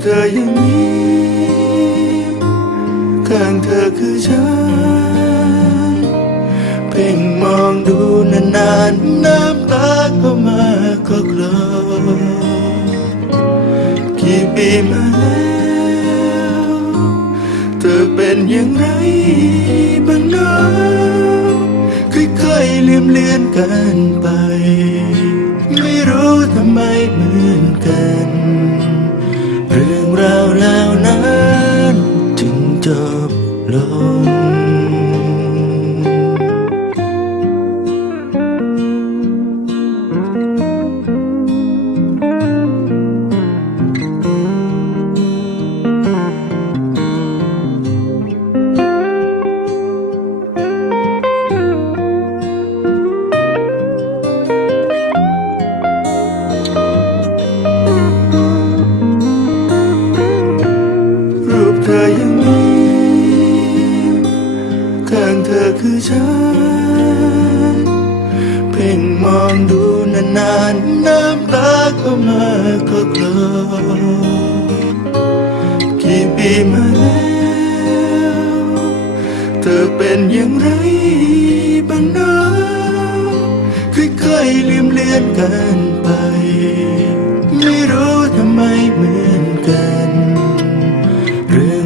เธอยังมีข้างเธอคือฉัน เพ่งมองดูนานๆน้ำตาก็มาก็คลอกี่ปีมาแล้วเธอเป็นอย่างไรบ้างเนาะค่อยๆเลืมเลือนกันไป ไม่รู้ทำไมเหมือนกัน ธอยังมีข้างเธอคือฉัน เพ่งมองดูนานๆน้ำตาก็มาก็กลอกี่ปีมาแล้ว เธอเป็นอย่างไรบ้างนะค่อยๆลืมเลือนกันไป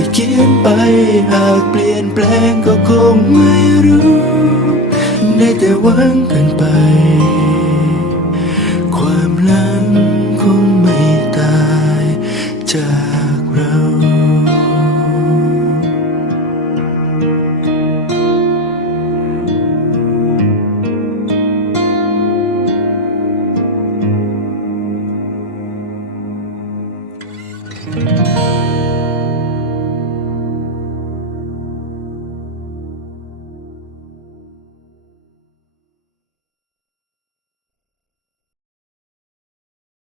ที่เขียนไปหากเปลี่ยนแปลงก็คงไม่รู้ได้แต่หวังกันไป ความลังคงไม่ตายจากเราうん。